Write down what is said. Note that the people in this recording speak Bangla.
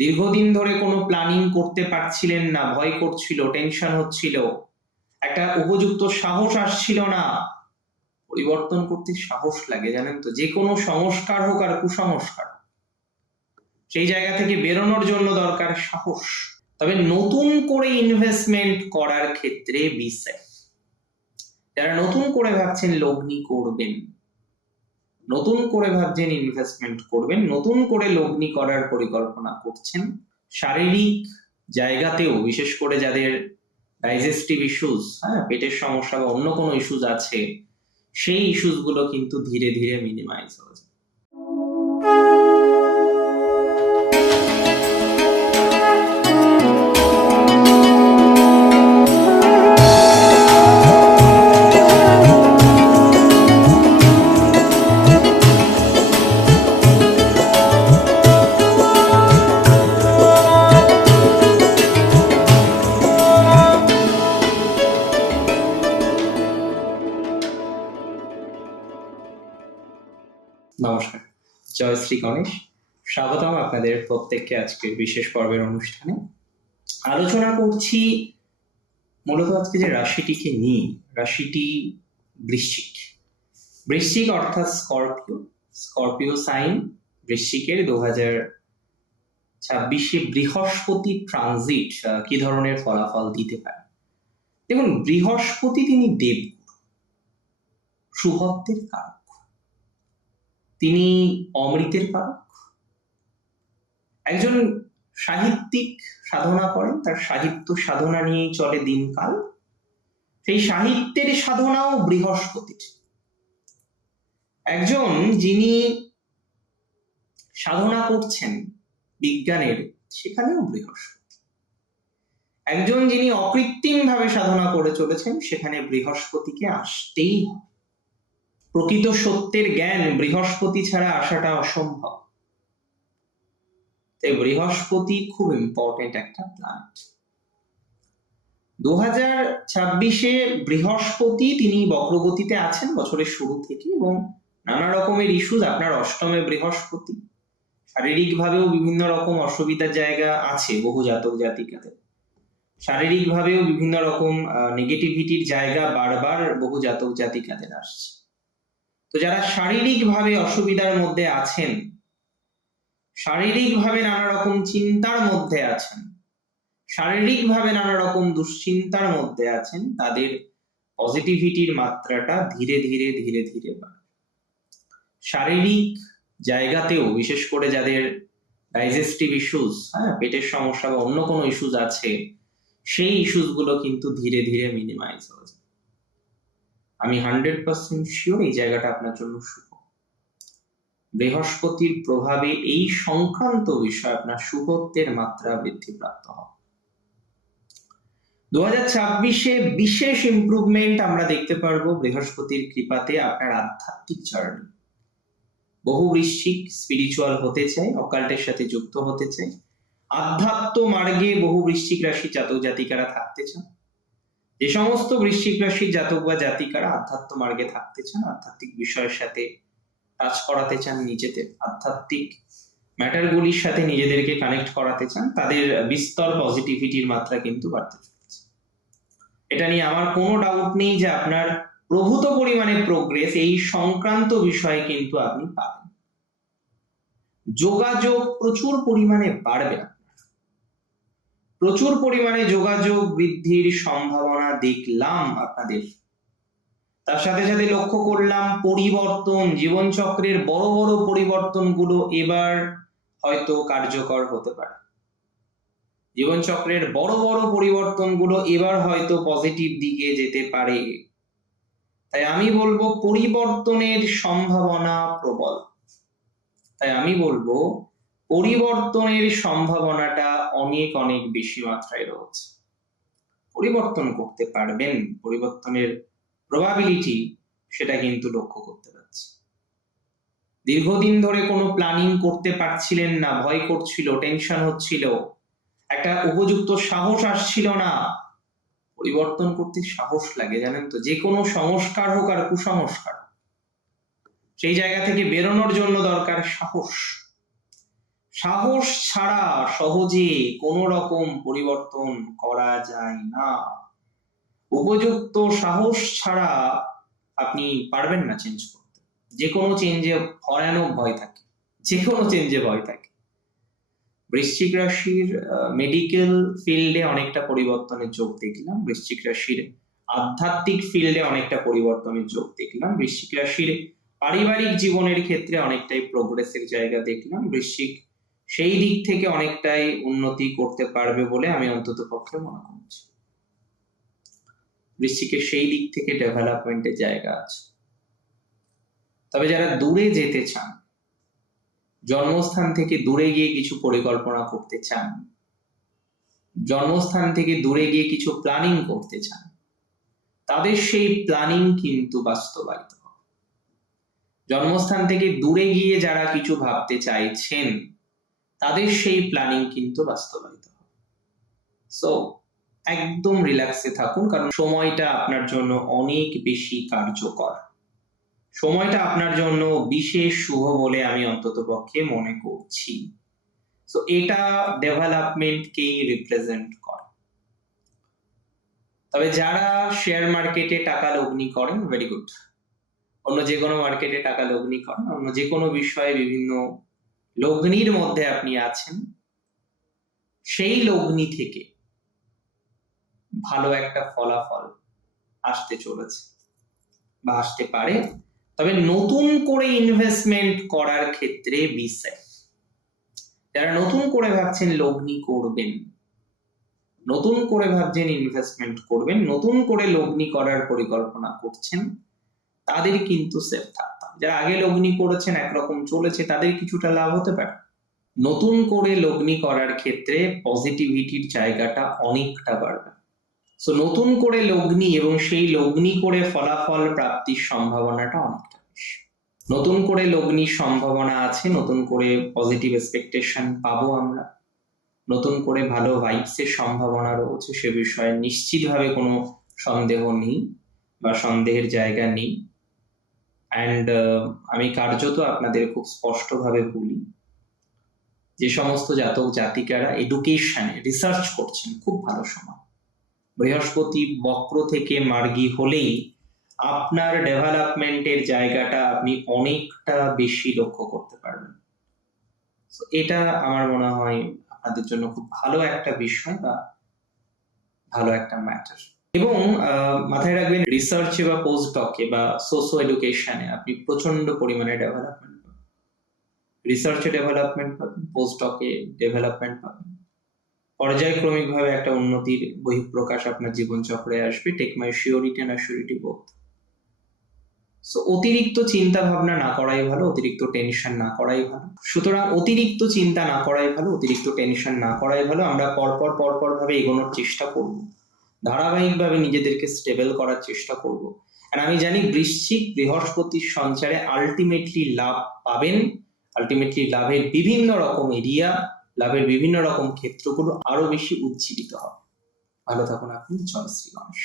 দীর্ঘদিন ধরে কোনো প্ল্যানিং করতে পারছিলেন না, ভয় করছিল, টেনশন হচ্ছিল, একটা উপযুক্ত সাহস আসছিল না। পরিবর্তন করতে সাহস লাগে, জানেন তো, যে কোনো সংস্কার হোক আর কুসংস্কার, সেই জায়গা থেকে বেরোনোর জন্য দরকার সাহস। তবে নতুন করে ইনভেস্টমেন্ট করার ক্ষেত্রে বি সেফ। যারা নতুন করে ভাবছেন লগ্নি করবেন, নতুন করে ভাবছেন ইনভেস্টমেন্ট করবেন, নতুন করে লগ্নি করার পরিকল্পনা করছেন, শারীরিক জায়গাতেও বিশেষ করে যাদের ডাইজেস্টিভ ইস্যুস, পেটের সমস্যা বা অন্য কোনো ইস্যুস আছে, সেই ইস্যুস গুলো কিন্তু ধীরে ধীরে মিনিমাইজ হয়ে যাবে। নমস্কার, জয় শ্রী গণেশ। স্বাগতম আপনাদের প্রত্যেককে আজকের বিশেষ পর্বের অনুষ্ঠানে। আলোচনা করছি মূলত আজকে যে রাশিটিকে নিয়ে, রাশিটি বৃশ্চিক। বৃশ্চিক অর্থাৎ স্করপিও, স্করপিও সাইন। বৃশ্চিকের 2026 বৃহস্পতি ট্রানজিট কি ধরনের ফলাফল দিতে পারে। দেখুন, বৃহস্পতি তিনি দেবগুরু, শুভত্বের কারক, তিনি অমৃতের কারক। একজন সাহিত্যিক সাধনা করেন, তার সাহিত্য সাধনা নিয়েই চলে দিনকাল। সেই সাহিত্যের সাধনাও বৃহস্পতির। একজন যিনি সাধনা করছেন বিজ্ঞানের, সেখানেও বৃহস্পতি। একজন যিনি অকৃত্রিম ভাবে সাধনা করে চলেছেন, সেখানে বৃহস্পতিকে আসতেই হবে। প্রকৃত সত্যের জ্ঞান বৃহস্পতি ছাড়া আসাটা অসম্ভব। তাই বৃহস্পতি খুব ইম্পর্টেন্ট একটা প্ল্যানেট। 2026 বৃহস্পতি তিনি বক্রগতিতে আছেন বছরের শুরু থেকে, এবং নানা রকমের ইস্যুস। আপনার অষ্টমে বৃহস্পতি, শারীরিক ভাবেও বিভিন্ন রকম অসুবিধার জায়গা আছে বহু জাতক জাতিকাদের। শারীরিক ভাবেও বিভিন্ন রকম নেগেটিভিটির জায়গা বারবার বহু জাতক জাতিকাদের আসছে। তো যারা শারীরিক ভাবে অসুবিধার মধ্যে আছেন, শারীরিক ভাবে নানা রকম চিন্তার মধ্যে আছেন, শারীরিক ভাবে নানা রকম দুশ্চিন্তার মধ্যে আছেন, তাদের পজিটিভিটির মাত্রাটা ধীরে ধীরে ধীরে ধীরে বাড়ে। শারীরিক জায়গাতেও বিশেষ করে যাদের ডাইজেস্টিভ ইস্যুস, পেটের সমস্যা বা অন্য কোনো ইস্যুস আছে, সেই ইস্যুস গুলো কিন্তু ধীরে ধীরে মিনিমাইজ হয়ে যাবে। আমি 100% শিওর এই জায়গাটা আপনার জন্য শুভ। বৃহস্পতির প্রভাবে এই সংক্রান্ত বিষয় আপনার শুভত্বের মাত্রা বৃদ্ধিপ্রাপ্ত হবে। 2026 বিশেষ ইমপ্রুভমেন্ট আমরা দেখতে পারবো বৃহস্পতির কৃপাতে আপনার আধ্যাত্মিক জার্নি। বহু বৃশ্চিক স্পিরিচুয়াল হতে চায়, অকাল্টের সাথে যুক্ত হতে চায়, আধ্যাত্ম মার্গে বহু বৃশ্চিক রাশি জাতক জাতিকারা থাকতে চান। যে সমস্ত বৃশ্চিক রাশির জাতক বা জাতিকারা আধ্যাত্ম মার্গে থাকতে চান, আধ্যাত্মিক বিষয়ের সাথে টাচ করাতে চান, নিজেদের আধ্যাত্মিক ম্যাটারগুলির সাথে নিজেদেরকে কানেক্ট করাতে চান, তাদের বিস্তর পজিটিভিটির মাত্রা কিন্তু বাড়তে চলেছে। এটা নিয়ে আমার কোনো ডাউট নেই যে আপনার প্রভূত পরিমাণে প্রোগ্রেস এই সংক্রান্ত বিষয়ে কিন্তু আপনি পাবেন। যোগাযোগ প্রচুর পরিমাণে বাড়বে, প্রচুর পরিমাণে যোগাযোগ বৃদ্ধির সম্ভাবনা দেখলাম আপনাদের। তার সাথে সাথে লক্ষ্য করলাম পরিবর্তন, জীবনচক্রের বড় বড় পরিবর্তনগুলো এবার হয়তো কার্যকর হতে পারে। জীবনচক্রের বড় বড় পরিবর্তনগুলো এবার হয়তো পজিটিভ দিকে যেতে পারে। তাই আমি বলবো পরিবর্তনের সম্ভাবনা প্রবল। তাই আমি বলবো পরিবর্তনের সম্ভাবনাটা অনেক অনেক বেশি মাত্রায় রয়েছে। পরিবর্তন করতে পারবেন, পরিবর্তনের প্রবাবিলিটি সেটা কিন্তু লক্ষ্য করতে পারছি। দীর্ঘদিন ধরে কোনো প্ল্যানিং করতে পারছিলেন না, ভয় করছিল, টেনশন হচ্ছিল, একটা উপযুক্ত সাহস আসছিল না। পরিবর্তন করতে সাহস লাগে, জানেন তো, যে কোনো সংস্কার হোক আর কুসংস্কার, সেই জায়গা থেকে বেরোনোর জন্য দরকার সাহস। সাহস ছাড়া সহজে কোনো রকম পরিবর্তন করা যায় না। উপযুক্ত সাহস ছাড়া আপনি পারবেন না চেঞ্জ করতে। যে কোনো চেঞ্জে ভয়ানক ভয় থাকে, যে কোনো চেঞ্জে ভয় থাকে। বৃশ্চিক রাশির মেডিকেল ফিল্ডে অনেকটা পরিবর্তনের যোগ দেখলাম, বৃশ্চিক রাশির আধ্যাত্মিক ফিল্ডে অনেকটা পরিবর্তনের যোগ দেখলাম, বৃশ্চিক রাশির পারিবারিক জীবনের ক্ষেত্রে অনেকটাই প্রোগ্রেসের জায়গা দেখলাম, বৃশ্চিক সেই দিক থেকে অনেকটাই উন্নতি করতে পারবে বলে আমি অন্তত পক্ষে মনে করছি। বৃশ্চিকের সেই দিক থেকে ডেভেলপমেন্টের জায়গা আছে। তবে যারা দূরে যেতে চান, জন্মস্থান থেকে দূরে গিয়ে কিছু পরিকল্পনা করতে চান, জন্মস্থান থেকে দূরে গিয়ে কিছু প্ল্যানিং করতে চান, তাদের সেই প্ল্যানিং কিন্তু বাস্তবায়িত হবে। জন্মস্থান থেকে দূরে গিয়ে যারা কিছু ভাবতে চাইছেন, তাদের সেই প্ল্যানিং কিন্তু বাস্তবায়িত হবে। সো একদম রিল্যাক্সে থাকুন, কারণ সময়টা আপনার জন্য অনেক বেশি কার্যকর, সময়টা আপনার জন্য বিশেষ শুভ বলে আমি অন্তত পক্ষে মনে করছি। সো এটা ডেভেলপমেন্টকেই রিপ্রেজেন্ট করে। তবে যারা শেয়ার মার্কেটে টাকা লগ্নি করেন, ভেরি গুড। অন্য যে কোনো মার্কেটে টাকা লগ্নি করেন, অন্য যে কোনো বিষয়ে বিভিন্ন লগ্নির মধ্যে আপনি আছেন, সেই লগ্নি থেকে ভালো একটা ফলাফল আসতে চলেছে বা আসতে পারে। তবে নতুন করে ইনভেস্টমেন্ট করার ক্ষেত্রে বি সেফ। যারা নতুন করে ভাবছেন লগ্নি করবেন, নতুন করে ভাবছেন ইনভেস্টমেন্ট করবেন, নতুন করে লগ্নি করার পরিকল্পনা করছেন, তাদের কিন্তু সেফ থাকতে হবে। যারা আগে লগ্নি করেছেন একরকম চলেছে, তাদের কিছুটা লাভ হতে পারে। নতুন করে লগ্নি করার ক্ষেত্রে পজিটিভিটির জায়গাটা অনেকটা বাড়বে। সো নতুন করে লগ্নি এবং সেই লগ্নি করে ফলাফল প্রাপ্তির সম্ভাবনাটা অনেকটা বেশি। নতুন করে লগ্নির সম্ভাবনা আছে, নতুন করে পজিটিভ এক্সপেকটেশন পাবো আমরা, নতুন করে ভালো ভাইবসের সম্ভাবনা রয়েছে, সে বিষয়ে নিশ্চিতভাবে কোনো সন্দেহ নেই বা সন্দেহের জায়গা নেই। অ্যান্ড আমি কার্যত আপনাদের খুব স্পষ্টভাবে বলি, যে সমস্ত জাতক জাতিকারা এডুকেশনে রিসার্চ করছেন, খুব ভালো সময়। বৃহস্পতি বক্র থেকে মার্গী হলেই আপনার ডেভেলপমেন্টের জায়গাটা আপনি অনেকটা বেশি লক্ষ্য করতে পারবেন। এটা আমার মনে হয় আপনাদের জন্য খুব ভালো একটা বিষয় বা ভালো একটা ম্যাটার। এবং মাথায় রাখবেন, রিসার্চে বা পোস্ট ডকে বা সোশো এডুকেশনে আপনি প্রচন্ড পরিমাণে ডেভেলপমেন্ট পাবেন। রিসার্চে ডেভেলপমেন্ট পাবেন, পোস্ট ডকে ডেভেলপমেন্ট পাবেন, পর্যায়ক্রমিকভাবে একটা উন্নতির বহিঃপ্রকাশ আপনার জীবনচক্রে আসবে। Take my surety and assurity both. So অতিরিক্ত চিন্তা ভাবনা না করাই ভালো, অতিরিক্ত টেনশন না করাই ভালো। সুতরাং অতিরিক্ত চিন্তা না করাই ভালো, অতিরিক্ত টেনশন না করাই ভালো। আমরা পরপর ভাবে এগোনোর চেষ্টা করব, ধারাবাহিকভাবে নিজেদেরকে স্টেবল করার চেষ্টা করব। আর আমি জানি বৃশ্চিক বৃহস্পতির সঞ্চারে আলটিমেটলি লাভ পাবেন, আলটিমেটলি লাভের বিভিন্ন রকম এরিয়া, লাভের বিভিন্ন রকম ক্ষেত্রগুলো আরো বেশি উজ্জীবিত হবে। ভালো থাকুন আপনি। জয় শ্রী গণেশ।